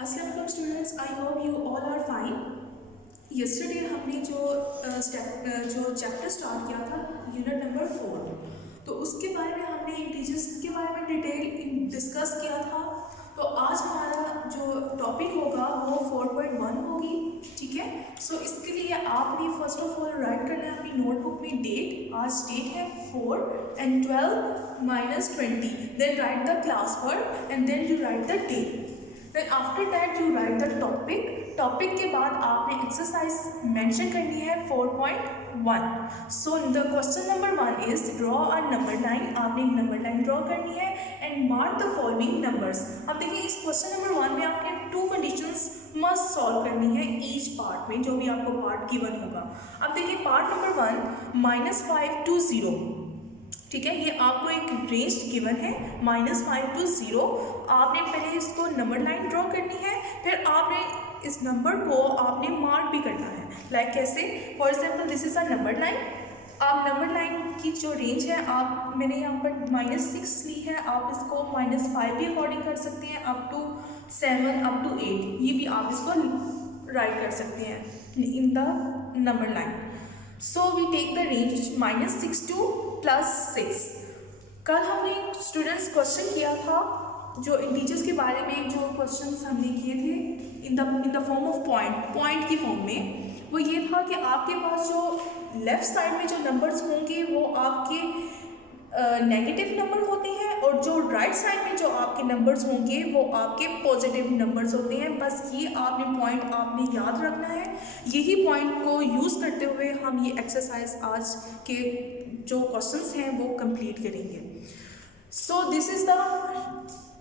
अस्सलाम students, I hope you all are fine. Yesterday हमने जो चैप्टर स्टार्ट किया था यूनिट नंबर 4, तो उसके बारे में हमने इंटीजर्स के बारे में डिटेल डिस्कस किया था। तो आज हमारा जो टॉपिक होगा वो 4.1 होगी, ठीक है। सो इसके लिए आपने फर्स्ट ऑफ ऑल राइट करना है अपनी नोटबुक में डेट। आज डेट है 4 and 12 minus 20, then write the class word and then you write the day. Then after that you write the topic. Topic के बाद आपने एक्सरसाइज मेंशन करनी है 4.1. So the question number 1 is draw a number line. आपने number line draw करनी है and mark the following numbers. अब देखिए इस क्वेश्चन नंबर 1 में आपने 2 कंडीशंस मस्ट सॉल्व करनी है ईच पार्ट में, जो भी आपको पार्ट गिवन होगा. अब देखिए पार्ट नंबर 1 -5 to 0, ठीक है. ये आपको एक रेंज गिवन है -5 to 0. आपने पहले इसको नंबर लाइन ड्रॉ करनी है, फिर आपने इस नंबर को आपने मार्क भी करना है. लाइक कैसे? For example this is a number line. आप नंबर लाइन की जो रेंज है, आप मैंने यहाँ पर -6 ली है, आप इसको -5 भी अकॉर्डिंग कर सकते हैं, अप टू 7 अप टू 8, ये भी आप इसको राइट कर सकते हैं in the number line. So we take the range -6 to +6. कल हमने स्टूडेंट्स क्वेश्चन किया था जो इंटीजर्स के बारे में, जो क्वेश्चंस हमने किए थे in the form of point की फॉर्म में. वो ये था कि आपके पास जो लेफ्ट साइड में जो नंबर्स होंगे वो आपके नेगेटिव नंबर होते हैं, और जो राइट साइड में जो आपके नंबर्स होंगे वो आपके पॉजिटिव नंबर्स होते हैं. बस ये आपने पॉइंट आपने याद रखना है. यही पॉइंट को यूज़ करते हुए हम ये एक्सरसाइज आज के जो क्वेश्चंस हैं वो कंप्लीट करेंगे. So this is the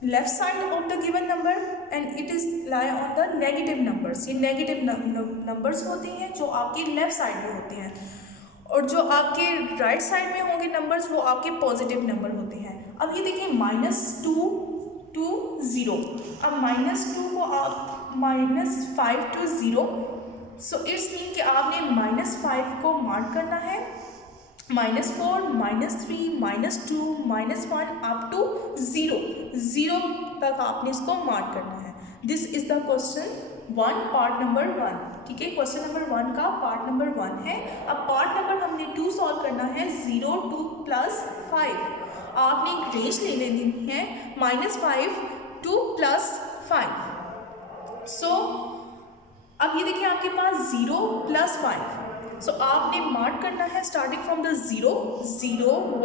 left side of the given number and it is lie on the negative numbers. ये नेगेटिव नंबर्स होते हैं जो आपके लेफ्ट साइड में होते हैं, और जो आपके राइट साइड में होंगे नंबर्स वो आपके पॉजिटिव नंबर होते हैं. अब ये देखिए -2 to 0. अब -2 को आप -5 to 0. सो इट्स मीन कि आपने -5 को मार्क करना है, -4 -3 -2 -1 अप टू 0 तक आपने इसको मार्क करना है. This is the question 1 part number 1, ठीक है. क्वेश्चन नंबर 1 का पार्ट नंबर 1 है. अब पार्ट नंबर हमने 2 सॉल्व करना है 0 to +5. आपने एक रेंज ले लेनी है -5 to +5. सो अब ये देखिए आपके पास 0 + 5. सो आपने मार्क करना है starting from the 0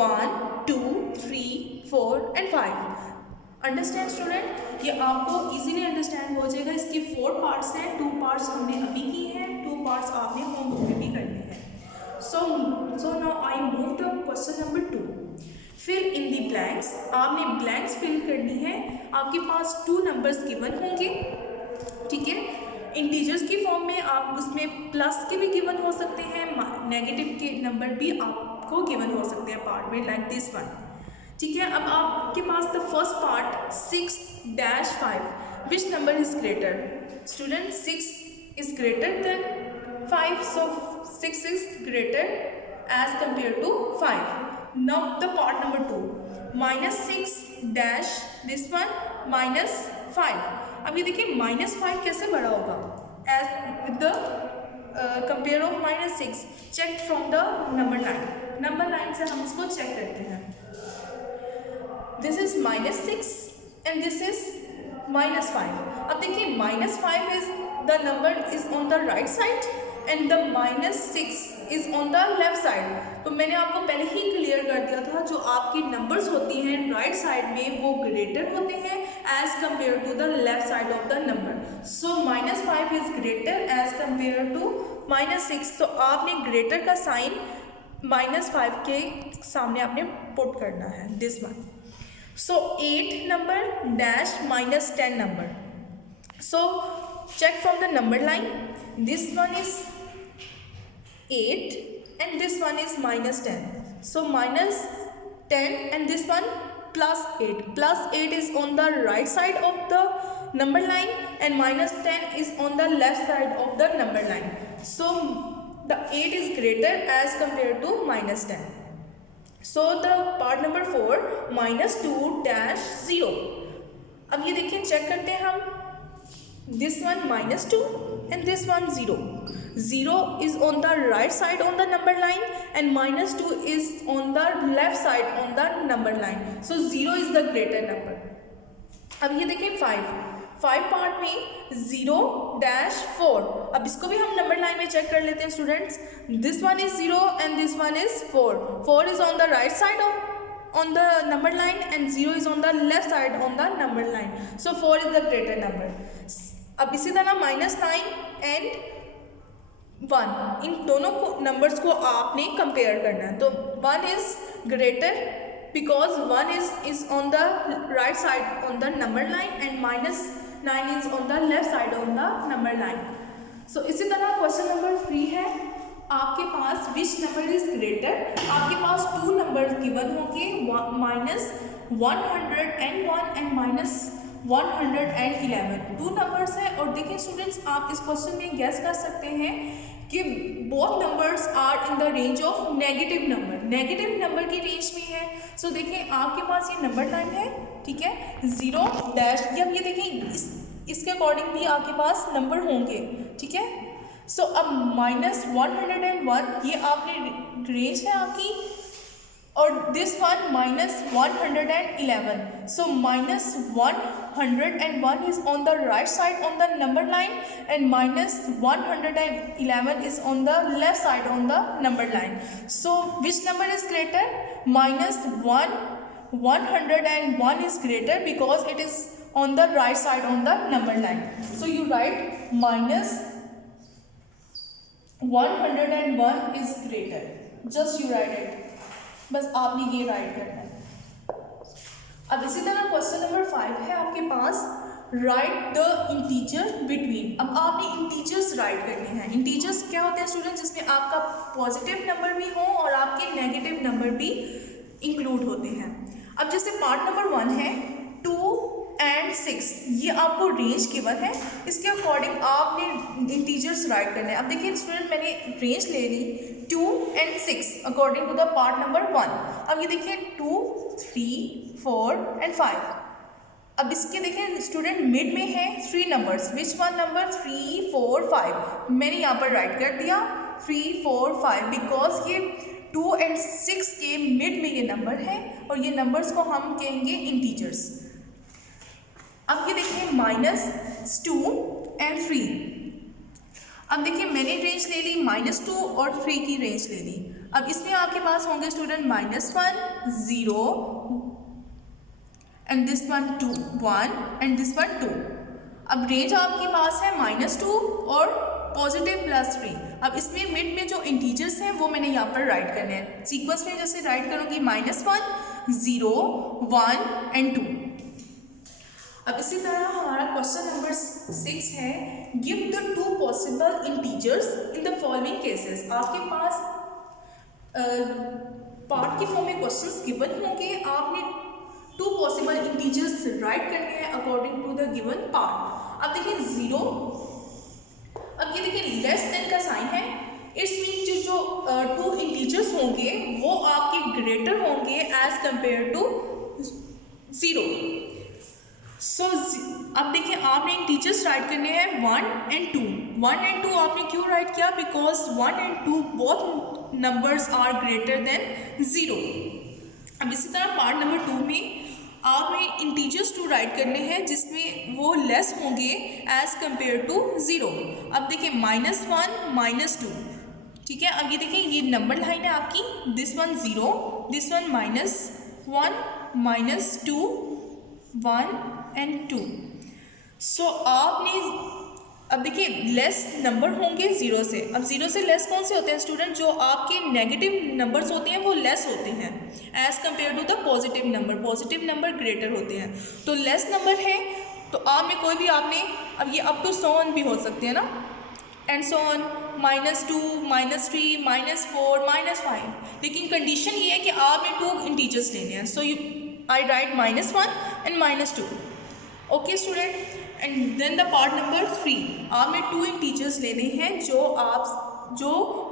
1 2 3 4 and 5. Understand student? ये आपको इजीली अंडरस्टैंड हो जाएगा. इसके 4 पार्ट्स हैं, 2 पार्ट्स हमने अभी किए हैं, 2 पार्ट्स आपने होमवर्क में भी करने हैं. So now I move to question number 2. Fill in the blanks. आपने ब्लैंक्स फिल करनी है. आपके पास 2 नंबर्स गिवन होंगे, ठीक है. इंटीजर्स की फॉर्म में आप उसमें प्लस के भी गिवन हो सकते हैं, नेगेटिव के नंबर भी आपको गिवन हो सकते हैं पार्ट में, लाइक दिस वन, ठीक है. अब आपके पास the first part 6-5. Which number is greater? Student 6 is greater than 5, so 6 is greater as compare to 5. Now the part number 2 -6 this one -5. अब ये देखिए -5 कैसे बड़ा होगा as with the compare of -6. Check from the number line. Number line से हम इसको चेक करते हैं. This is -6 and this is -5. अब देखिए -5 is the number is on the right side and the -6 is on the left side. तो मैंने आपको पहले ही क्लियर कर दिया था, जो आपकी नंबर्स होती हैं राइट साइड में वो ग्रेटर होते हैं as compare to the left side of the number. So -5 is greater as compare to -6. तो आपने ग्रेटर का साइन -5 के सामने आपने पुट करना है, this one. So 8 number -10 number. So check from the number line. This one is 8 and this one is -10. So -10 and this one +8. +8 is on the right side of the number line and -10 is on the left side of the number line. So the 8 is greater as compared to -10. So the part number 4 -2-0. अब ये देखिए check करते हैं हम. this one -2 and this one 0. 0 is on the right side on the number line and -2 is on the left side on the number line. So 0 is the greater number. अब ये देखिए 5 part में 0-4. अब इसको भी हम नंबर लाइन में check कर लेते हैं students. This one is 0 and this one is 4. 4 is on the right side on the number line and 0 is on the left side on the number line. So 4 is the greater number. अब इसी तरह -9 and 1 इन दोनों को numbers को आपने compare करना है. तो 1 is greater because 1 is on the right side on the number line and -9 is on the left side on the number line. So इसी तरह क्वेश्चन नंबर 3 है आपके पास विच नंबर इज ग्रेटर. आपके पास 2 नंबर गिवन होंगे -101 and -111. 2 numbers हैं और देखिए students आप इस क्वेश्चन में गैस कर सकते हैं कि both numbers are in the range of negative number की रेंज में है. सो देखिए आपके पास ये नंबर लाइन है, ठीक है, 0 डैश. अब ये देखिए इसके अकॉर्डिंग भी आपके पास नंबर होंगे, ठीक है. सो अब -101 ये आपने रेंज है आपकी और this one -111. So -101 is on the right side on the number line and -111 is on the left side on the number line. So which number is greater? -101 is greater because it is on the right side on the number line. So you write -101 is greater. Just you write it. बस आपने ये right करना है. अब इसी तरह question number 5 है आपके पास राइट द इंटीजर बिटवीन. अब आपने इंटीजर्स राइट करने हैं. इंटीजर्स क्या होते हैं स्टूडेंट? जिसमें आपका पॉजिटिव नंबर भी हो और आपके नेगेटिव नंबर भी इंक्लूड होते हैं. अब जैसे पार्ट नंबर 1 है 2 and 6, ये आपको रेंज गिवन है. इसके अकॉर्डिंग आपने इंटीजर्स राइट करने हैं. अब देखिए स्टूडेंट मैंने रेंज ले ली 2 and 6 according to the part number 1. अब ये देखिए 2, 3, 4 and 5. अब इसके देखिए स्टूडेंट मिड में है 3 नंबर्स. Which one number? 3, 4, 5. मैंने यहाँ पर राइट कर दिया 3, 4, 5 बिकॉज ये 2 and 6 के मिड में ये नंबर है और ये नंबर्स को हम कहेंगे इंटीजर्स. अब ये देखिए -2 and 3. अब देखिए मैंने रेंज ले ली -2 और 3 की रेंज ले ली. अब इसमें आपके पास होंगे student -1 0 and this one 2 1 and this one 2. अब रेंज आपके पास है -2 और पॉजिटिव +3. अब इसमें मिड में जो इंटीजर्स हैं वो मैंने यहाँ पर राइट करने हैं. सीक्वेंस में जैसे राइट करूँगी -1 0 1 एंड 2. अब इसी तरह हमारा क्वेश्चन नंबर 6 है give the 2 possible integers in the following cases. आपके पास पार्ट की फॉर्म में क्वेश्चंस गिवन होंगे. आपने 2 पॉसिबल इंटीजर्स राइट करने हैं according to the given part. अब देखिए 0. अब ये देखिए लेस देन का साइन है. इट्स मीन जो 2 इंटीजर्स होंगे वो आपके ग्रेटर होंगे एज कंपेयर टू 0. सो अब देखिए आपने इंटीजर्स राइट करने हैं 1 and 2. 1 and 2 आपने क्यों राइट किया? Because 1 and 2 both numbers are greater than 0. अब इसी तरह पार्ट नंबर 2 में आपने इंटीजर्स 2 राइट करने हैं जिसमें वो लेस होंगे एज कंपेयर टू 0. अब देखिए -1 -2, ठीक है. अब ये देखिए ये नंबर लाइन है आपकी. This one 0, this one -1 -2 1 and 2. सो आपने अब देखिए लेस नंबर होंगे 0 से. अब 0 से लेस कौन से होते हैं स्टूडेंट? जो आपके नेगेटिव नंबर्स होते हैं वो लेस होते हैं as compare to the positive number greater होते हैं. तो लेस नंबर है तो आप में कोई भी आपने अब ये अप टू so on भी हो सकते हैं ना, एंड so on -2 -3 -4 -5. लेकिन कंडीशन ये है कि आपने 2 इंटीजर्स लेने हैं. So you I write -1 and -2. Okay student. And then the part number 3. आपने 2 इंटीजर्स लेने हैं जो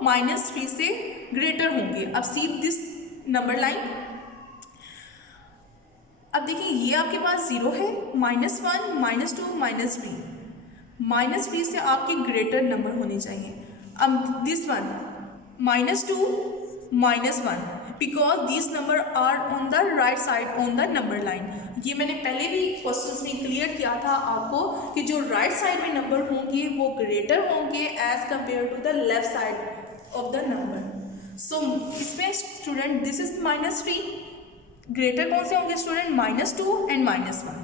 -3 से ग्रेटर होंगे. अब सी दिस नंबर लाइन. अब देखिए ये आपके पास 0 है, -1 -2 -3. -3 से आपके ग्रेटर नंबर होने चाहिए। अब this one -2 -1 because this number are on the right side on the number line. ये मैंने पहले भी क्वेश्चंस में क्लियर किया था आपको कि जो राइट साइड में नंबर होंगे वो ग्रेटर होंगे as compare to the left side of the number. So इसमें स्टूडेंट दिस इज -3, ग्रेटर कौन से होंगे स्टूडेंट? -2 एंड -1।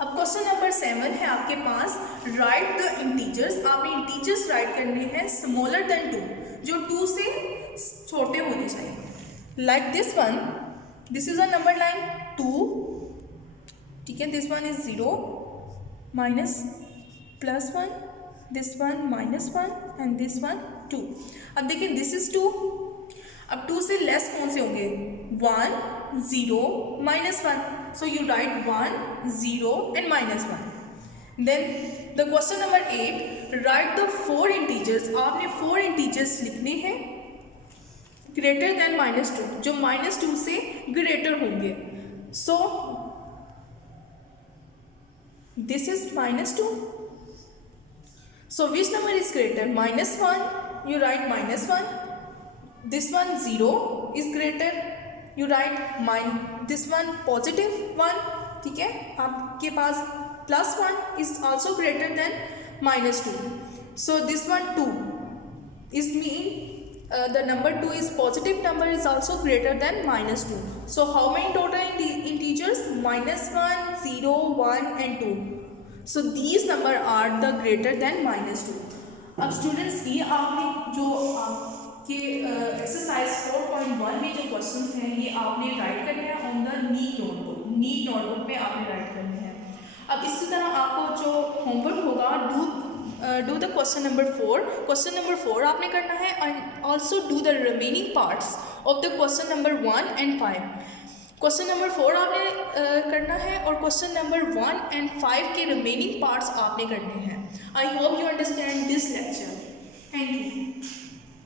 अब क्वेश्चन नंबर 7 है आपके पास, राइट द इंटीजर्स। आपने इंटीजर्स राइट करने हैं स्मॉलर देन 2, जो 2 से छोटे होने चाहिए। Like this one, this is a number line 2, ठीक है। This one is 0 minus +1, this one -1 and this one 2। अब देखिए दिस इज 2, अब 2 से लेस कौन से होंगे? 1 0 -1, so you write 1 0 and -1। then the question number 8, write the 4 integers। आपने 4 integers लिखने हैं greater than -2, जो -2 से greater होंगे। so this is -2, so which number is greater? -1, you write -1, this one 0 is greater, you write this one +1, ठीक है। आपके पास +1 is also greater than -2, so this one 2 is mean the number 2 is positive number is also greater than -2। so how many total integers? -1 0 1 and 2, so these number are the greater than -2। अब students ये आपने जो कि exercise 4.1 में जो questions हैं ये आपने राइट करने हैं ऑन द नीट नोटबुक में आपने राइट करने हैं। अब इसी तरह आपको जो होमवर्क होगा, do the question number 4। Question number 4 आपने करना है and also do the remaining parts of the question number 1 and 5। Question number 4 आपने करना है और क्वेश्चन नंबर 1 एंड 5 के रिमेनिंग पार्ट्स आपने करने हैं। आई hope you understand this lecture. Thank you.